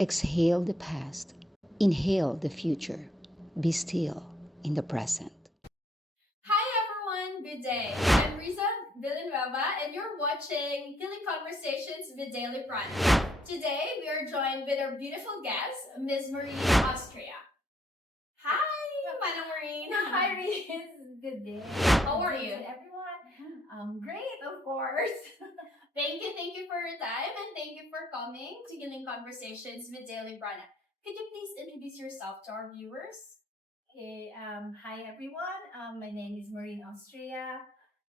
Exhale the past. Inhale the future. Be still in the present. Hi everyone, good day. I'm Riza Villanueva and you're watching Healing Conversations with Daily Prana. Today we are joined with our beautiful guest, Ms. Moreen, Austria. Hi, Madam Moreen. Hi, Riz. Good day. How are Good you? day to everyone. Great, of course. Thank you for your time and thank you for coming to Healing Conversations with Daily Prana. Could you please introduce yourself to our viewers? Okay, hi everyone. My name is Moreen, Austria.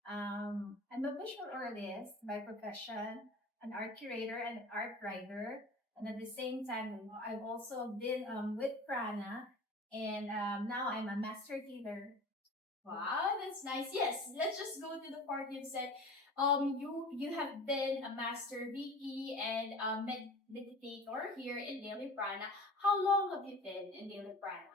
I'm a visual artist by profession, an art curator and an art writer. And at the same time, I've also been with Prana, and now I'm a master healer. Wow, that's nice. Yes, let's just go to the part you said. You have been a master Reiki and a meditator here in Daily Prana. How long have you been in Daily Prana?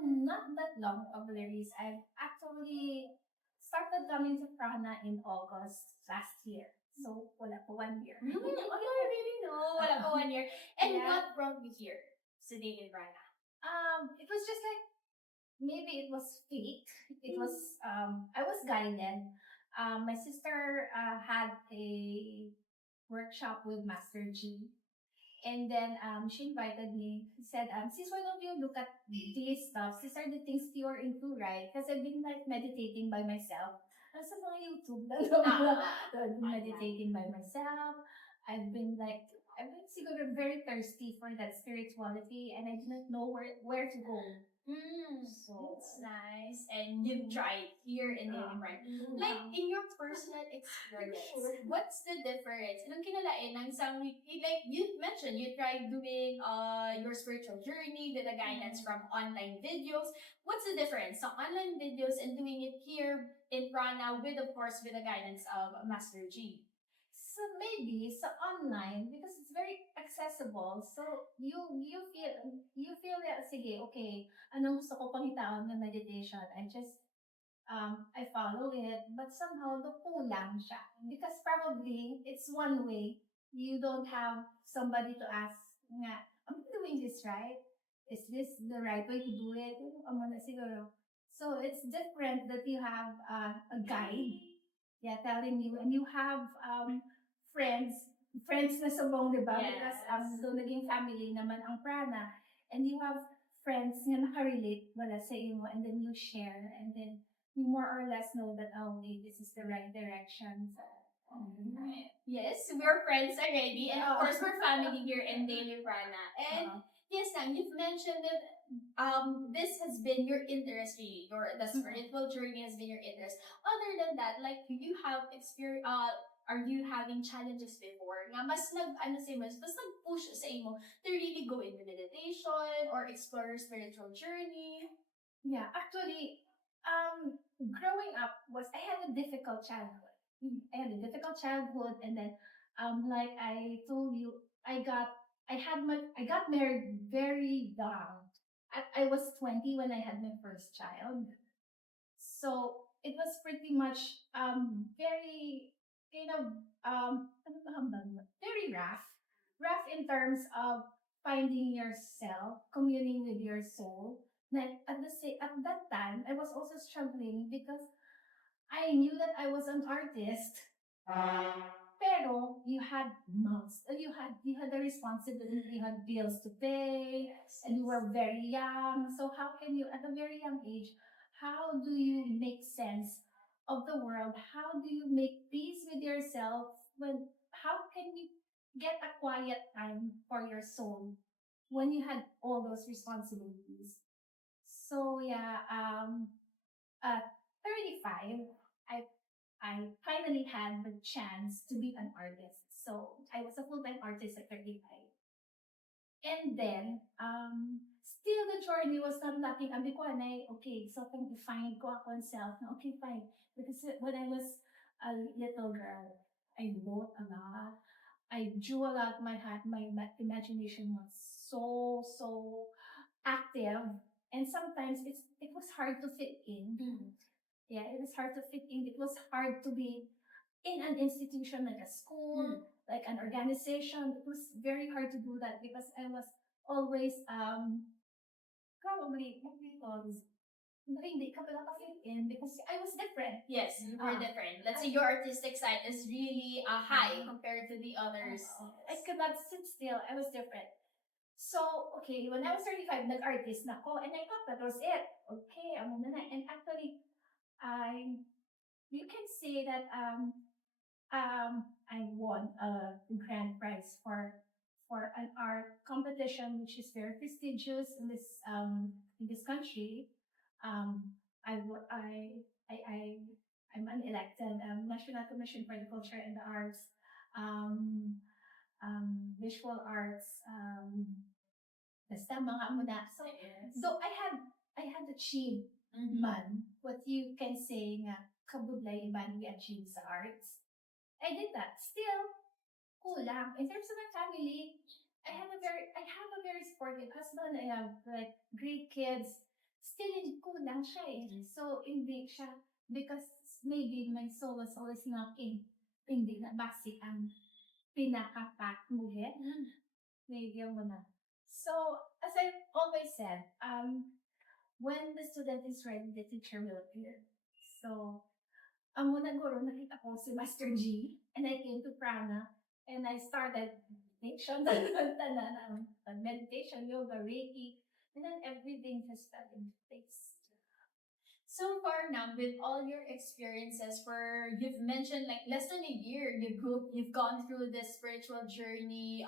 Not that long of lyrics. I've actually started coming to Prana in August last year. So, wala po 1 year. Oh, I really know. Wala pa 1 year. And Yeah. what brought me here sa Daily Prana? It was just like, maybe it was fate. It was, I was guided. My sister had a workshop with Master G. And then she invited me. She said, sis, why don't you look at these stuff? These are the things you're into, right? Because I've been like meditating by myself. Sa mga YouTube na I've been meditating by myself. I've been siguro very thirsty for that spirituality and I didn't know where to go. So that's nice. And you've tried here in Daily Prana. Like, in your personal experience, what's the difference? Anong kinalain ng isang, like you mentioned, you tried doing your spiritual journey with the guidance from online videos. What's the difference sa online videos and doing it here in Prana with, of course, with the guidance of Master G? So maybe sa online because it's very accessible. So you feel that sige, okay, anong gusto ko pangitaan ng meditation? I follow it, but somehow the kulang siya. Because probably it's one way. You don't have somebody to ask nga, am I doing this right? Is this the right way to do it? Amo na siguro. So it's different that you have a guide, yeah, telling you, and you have friends, friends na subong, di ba? Yes. Because so naging family naman ang Prana, and you have friends na nakarelate wala sa imo, and then you share, and then you more or less know that, oh, okay, this is the right direction. So, Yes, we're friends already. And of course, we're family here in Daily Prana. And yes, Nang, you've mentioned that this has been your interest really, the spiritual journey has been your interest. Other than that, like, do you have experience, are you having challenges before? Nga, mas nag-push sa imo to really go into meditation or explore your spiritual journey? yeah, actually, growing up I had a difficult childhood. And then, like I told you, I got married very young. I was 20 when I had my first child. So it was pretty much very kind of ano ba ang bang- very rough. Rough in terms of finding yourself, communing with your soul. That at that time I was also struggling because I knew that I was an artist. Pero you had you had the responsibility, you had bills to pay, and you were very young. So how can you, at a very young age, how do you make sense of the world? How do you make peace with yourself when? How can you get a quiet time for your soul when you had all those responsibilities? So yeah, at 35, I I finally had the chance to be an artist. So I was a full-time artist at 35. And then, still the journey was not nothing. Abi ko, anay, okay, so kung define ko ako self, na okay, fine. Because when I was a little girl, I wrote a lot. I drew a lot. My imagination was so active. And sometimes it was hard to fit in. Yeah, it was hard to fit in. It was hard to be in an institution like a school, like an organization. It was very hard to do that because I was always probably what we call this, hindi ka pala ka-fit in because I was different. Yes, you were Ah. different. Let's say your artistic side is really high compared to the others. I could not sit still. I was different. So, okay, when I was 35, nag-artist na ako, and I thought that was it. Okay, I'm gonna, and actually, I, you can say that, I won a grand prize for an art competition, which is very prestigious in this country. I, wo- I, I'm an elected National Commission for the Culture and the Arts, um, visual arts, basta mga muna. So, Yes. so I had achieved man what you can say nga kabudlay man we achieve sa arts. I did that. Still, kulang. In terms of my family, I have a very supportive husband. I have like great kids. Still, kulang siya eh. So, hindi siya, because maybe my soul was always knocking. Hindi na basic ang pinaka-pack mo eh. Bigyan mo na. So, as I always said, when the student is ready, the teacher will appear. So, ang muna guro, nakita ko si Master G, and I came to Prana, and I started meditation, meditation, yoga, Reiki, and then everything just fell into place. So far now, with all your experiences, where you've mentioned like less than a year, you've gone through this spiritual journey,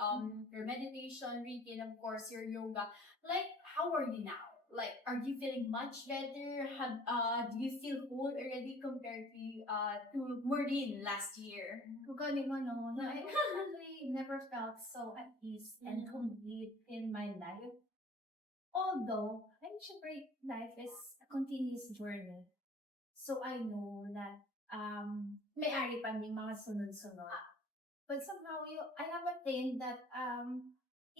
your meditation, Reiki, and of course your yoga. Like, how are you now? Like, are you feeling much better? Do you feel whole already compared to Moreen last year? Kung galing mo, no, I actually never felt so at peace and complete in my life. Although, I'm sure life is a continuous journey. So I know that may-ari pa ng mga sunod-sunod. But somehow, I have attained that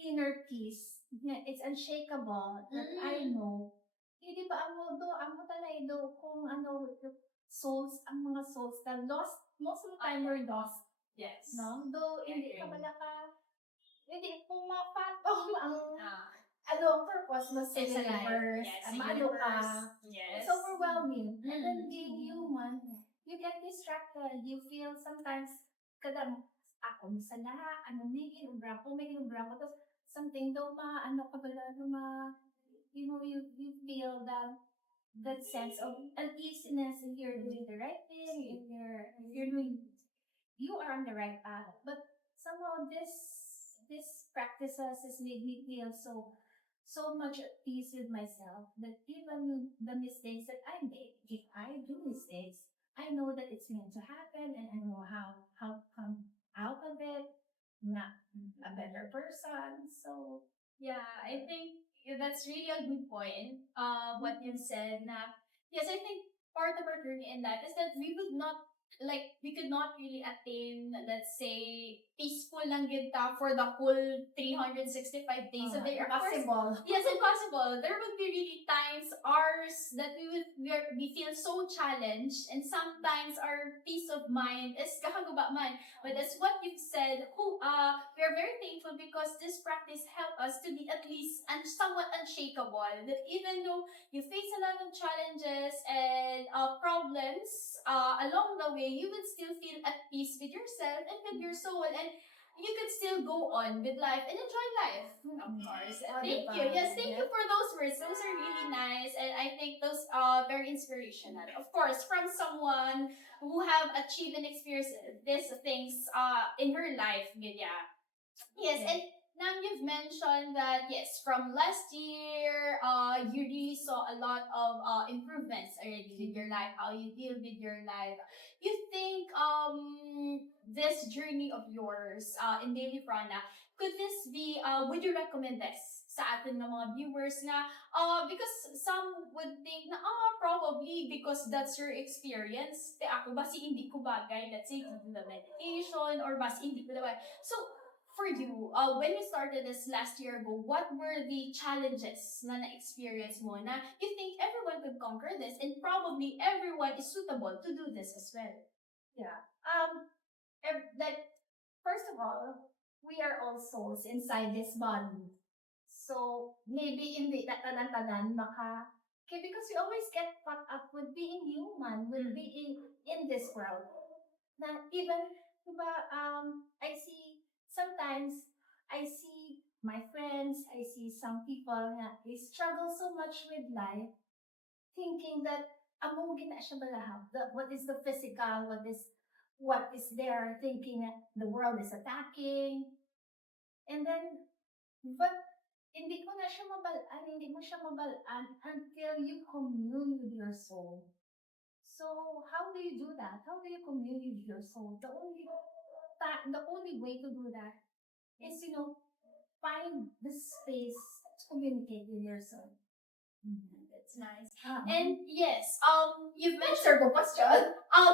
inner peace. It's unshakable. That I know. Hindi ba ang mo talay do kung ano, souls, ang mga souls na lost, most of the time we're lost. Yes. No? Though, hindi ka pala hindi kung mapatong ang ano, purpose mo sa It's alive. universe, Yes, maano ka, Yes. it's overwhelming. And then being human, you get distracted. You feel sometimes, kada ako sa lahat, ano, may hinubra ko, tapos something daw ano ka pala, you feel that sense of uneasiness if you're doing the right thing, if you're doing, you are on the right path. But somehow this practices has made me feel so much at peace with myself that even the mistakes that I make, if I do mistakes, I know that it's meant to happen, and I know how to come out of it, not a better person. So Yeah, I think that's really a good point. What you said. Na, yes, I think part of our journey in life is that we could not really attain, let's say, peaceful lang yun for the whole 365 days of the year. Of course, impossible. yes, impossible. There would be really times, hours that we feel so challenged, and sometimes our peace of mind is kakaguba man. But that's what you've said. We are very thankful because this practice helped us to be at least somewhat unshakable. That even though you face a lot of challenges and problems along the way, you would still feel at peace with yourself and with your soul, and you could still go on with life and enjoy life. Of course. Thank you. Yes, thank you for those words. Those are really nice, and I think those are very inspirational. Of course, from someone who have achieved and experienced these things in her life, Vidya. Yes, and now you've mentioned that yes, from last year, you really saw a lot of improvements already with your life, how you deal with your life. You think this journey of yours in Daily Prana, could this be would you recommend this sa atin ng mga viewers na because some would think na probably because that's your experience, te ako basi hindi ko bagay, let's say to do the meditation, or basi hindi ko bagay. So for you, when you started this last year ago, what were the challenges na na-experience mo na you think everyone could conquer this, and probably everyone is suitable to do this as well? Yeah. like, first of all, we are all souls inside this body. So maybe hindi tanan-tanan maka okay, because we always get caught up with being human, with being in this world. Na even, diba, I see, sometimes, I see my friends, I see some people na they struggle so much with life, thinking that amo gina siya balahap. What is the physical, what is there, thinking that the world is attacking. And then, but hindi ko na siya mabalaan, hindi mo siya mabalaan until you commune with your soul. So how do you do that? How do you commune with your soul? The only way to do that is, find the space to communicate with your soul. That's nice. Uh-huh. And yes, you've Answer mentioned the question.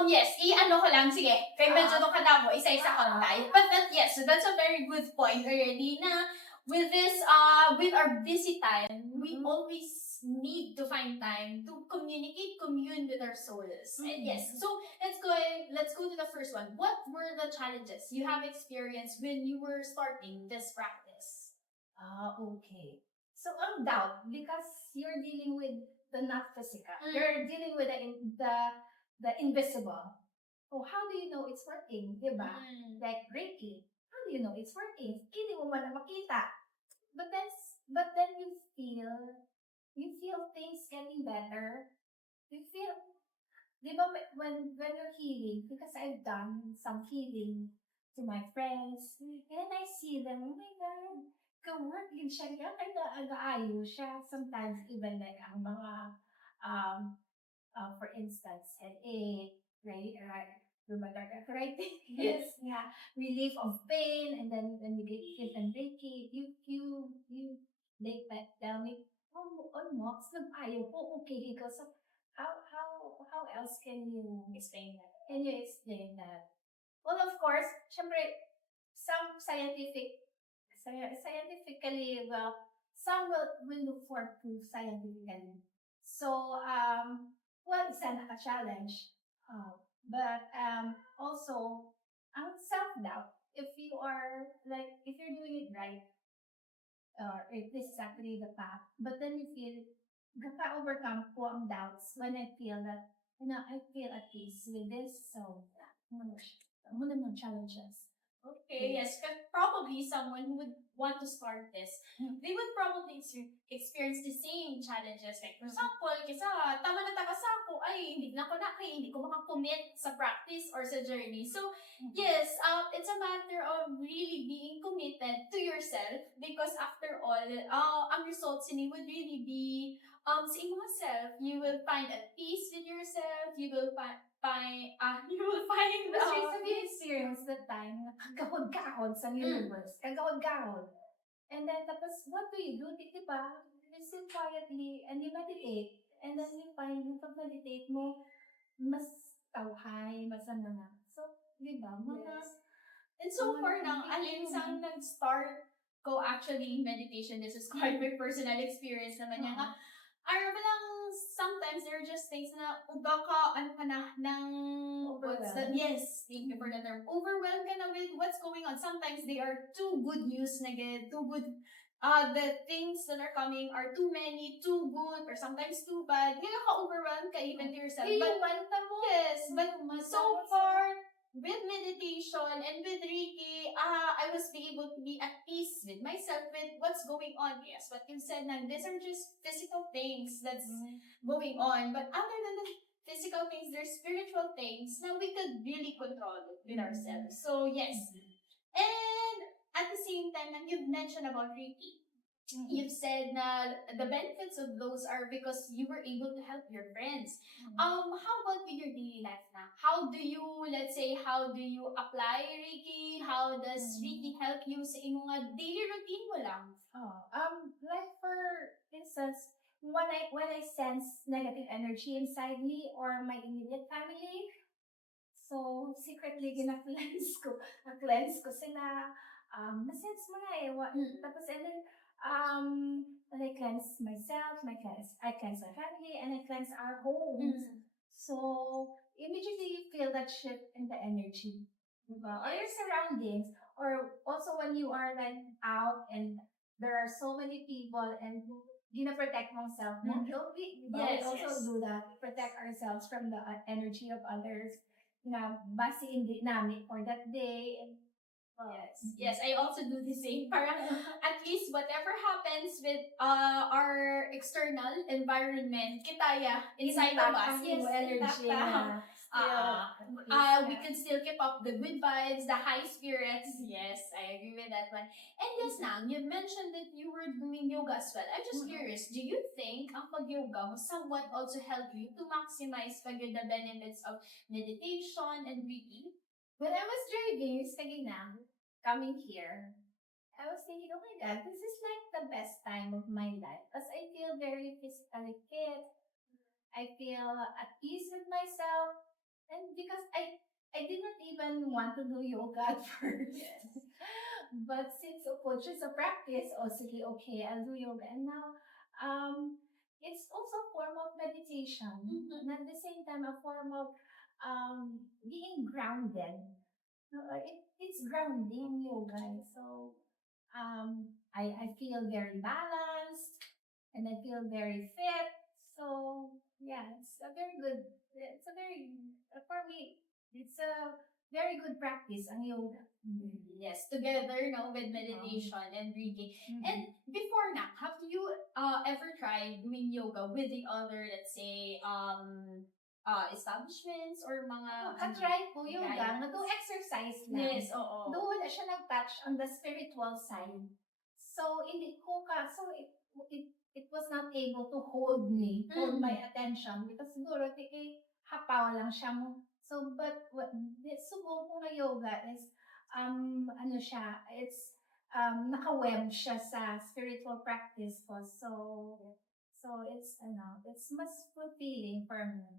yes, i-ano ko lang, sige, kay medyo nung kadamo, isa-isa ko lang tayo. But yes, so that's a very good point already na with this, with our busy time, we always need to find time to communicate, commune with our souls. And yes, so let's go to the first one. What were the challenges you have experienced when you were starting this practice? Okay. So ang doubt, because you're dealing with the not physical. Mm. You're dealing with the invisible. So how do you know it's working, diba? Like Reiki. How do you know it's working? Hindi mo man na makita. But then you feel things getting better. You feel, diba, when you're healing, because I've done some healing to my friends, and I see them, oh my God, ka-work din siya, kaya nag-aayos siya. Sometimes even like ang mga, um, for instance, headache, rheumatoid arthritis, yes, yeah, relief of pain, and then when you give them Reiki, you they tell me, oh, Mox, nag-ayaw po, okay, because of how else can you explain that? Can you explain that? Well, of course, syempre, some scientifically, well, some will look for proof scientifically. So, well, it's a challenge. But also, self-doubt. If you're doing it right, if this is actually the path, but then you feel, overcome po ang doubts when I feel that, I feel at peace with this. So, one of the challenges. Okay, yes, because probably someone who would want to start this, they would probably experience the same challenges. Like, for example, kisa, tama na taga sa ako, ay, hindi na ko na, kaya hindi ko makakommit sa practice or sa journey. So, yes, it's a matter of really being committed to yourself because after all, ang results ni would really be sa imong self. You will find at peace with yourself. You will you will find Because recently experience that time, kagahod-gahod sa universe. Kagahod-gahod. And then, tapos, what do? Diba? You sit quietly and you meditate. And then you find, yung pag-meditate mo, mas tawhay, mas ano na. So, diba? Yes. And so far now, alin sang nag-start ko actually meditation. This is quite my personal experience naman niya. Araw lang, sometimes there are just things na uga ka, ano ka na, ng, yes, thank you for the term. Overwhelmed ka na with what's going on. Sometimes they are too good news na too good, the things that are coming are too many, too good, or sometimes too bad. Kaya ka-overwhelmed ka even to yourself. Yes, but so far, with meditation and with Reiki, I was able to be at peace with myself with what's going on. Yes, what you said, these are just physical things that's going on. But other than the physical things, there's spiritual things that we could really control it with ourselves. So yes. And at the same time, you've mentioned about Reiki. You've said that the benefits of those are because you were able to help your friends. How about with your daily life now? How do you, let's say, how do you apply Reiki? How does Reiki help you sa imong daily routine mo lang? Like for instance, when I sense negative energy inside me or my immediate family, so secretly gina-cleanse ko. Na-cleanse ko sila. Na-sense mo na eh. Tapos and then, and I cleanse myself, I cleanse my family, and I cleanse our homes. So immediately you feel that shift in the energy. diba? Or your surroundings, or also when you are like out and there are so many people and you know protect myself. No, don't we? Diba? Yes, We also yes. do that. Protect ourselves from the energy of others. Na basiin din namin for that day. And, Yes. Yes, I also do the same. Para at least whatever happens with our external environment, kitaya inside of intact us, ang yes, iyong intact energy lang. na still, We can still keep up the good vibes, the high spirits. Yes, I agree with that one. And yes, Nang, you mentioned that you were doing yoga as well. I'm just curious, do you think ang pag-yoga somewhat also help you to maximize the benefits of meditation and breathing? when I was driving, studying now, coming here, I was thinking, oh my God, this is like the best time of my life because I feel very physically fit. I feel at peace with myself. And because I did not even want to do yoga at first. Yes. But since just a practice, also okay, I'll do yoga. And now it's also a form of meditation. And at the same time a form of being grounded. No, it's grounding yoga. So I feel very balanced and I feel very fit. So yeah, it's a very good. It's a very for me. It's a very good practice ang yoga. Yes, together, no, with meditation and breathing. Mhm. And before that, have you ever tried doing yoga with the other, let's say, establishments or mga Katry ko yoga, guidance? nga do exercise lang. Yes, oo. Doon na siya nag-touch on the spiritual side. So, hindi ko it was not able to hold my attention because siguro hapaw lang siya mo. So, but what subo ko na yoga is, ano siya, it's, naka-web siya sa spiritual practice ko. So it's, it's mas fulfilling for me.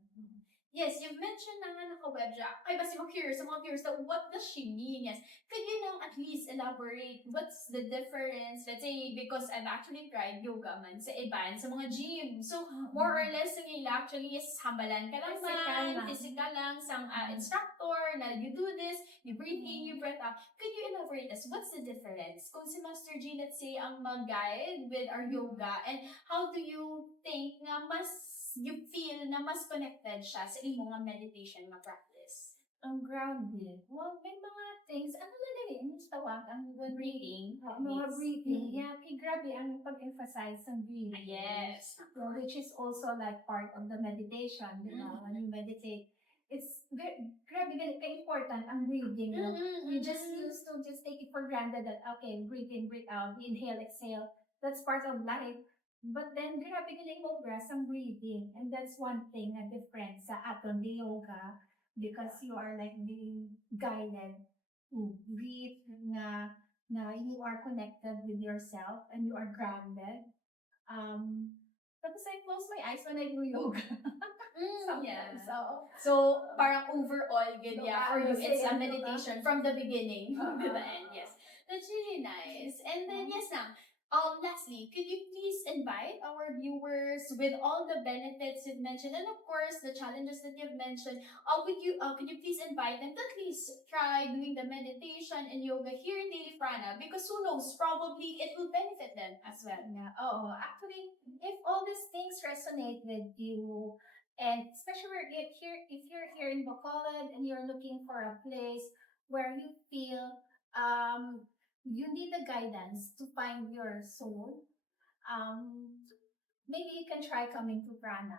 Yes, you've mentioned na nga naka-web siya. Ay, basta mga curious na what does she mean? Yes. Could you nang at least elaborate what's the difference? Let's say, because I've actually tried yoga man sa iba, sa mga gym. So, more or less, yung ila actually is hambalan ka lang physical lang, sang instructor, na you do this, you breathe in, you breathe out. Could you elaborate us? What's the difference? Kung si Master G, let's say, ang mag-guide with our yoga, and how do you think nga mas you feel na mas connected siya sa imong nga meditation nga practice? Ang grounded. Well, may mga things, ano na rin, yung tawag, ang Breathing. mga breathing. Yeah, grabe ang pag-emphasize ng breathing. Yes. So, which is also like part of the meditation, di ba? When you meditate, it's grabe ka-important ang breathing. No? We just used to just take it for granted that, okay, breathe in, breathe out, inhale, exhale. That's part of life. But then, grabe galing mo ang breathing. And that's one thing na different sa aton di yoga because you are like being guided to breathe na you are connected with yourself and you are grounded. Tapos I close my eyes when I do yoga. Yeah. Sometimes. So, parang overall, good, yeah, for you, it's a meditation from the beginning to the end, yes. That's really nice. And then, yes, now, lastly, could you please invite our viewers with all the benefits you've mentioned and of course the challenges that you've mentioned? Could you please invite them to at least try doing the meditation and yoga here in Daily Prana because who knows, probably it will benefit them as well. Yeah. Oh, actually, if all these things resonate with you, and especially if you're here in Bacolod and you're looking for a place where you feel you need the guidance to find your soul, maybe you can try coming to Prana.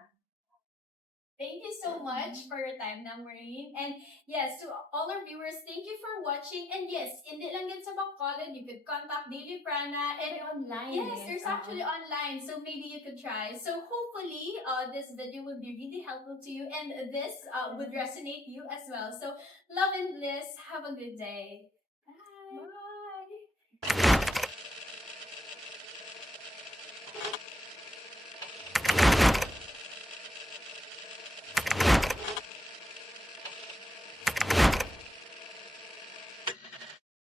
Thank you so much for your time na, Moreen. And yes, to all our viewers, thank you for watching. And yes, hindi lang yan sa Bacolod, you could contact Daily Prana. And online. yes, there's actually online, so maybe you could try. So hopefully, this video will be really helpful to you and this would resonate you as well. So love and bliss. Have a good day. Bye. Bye.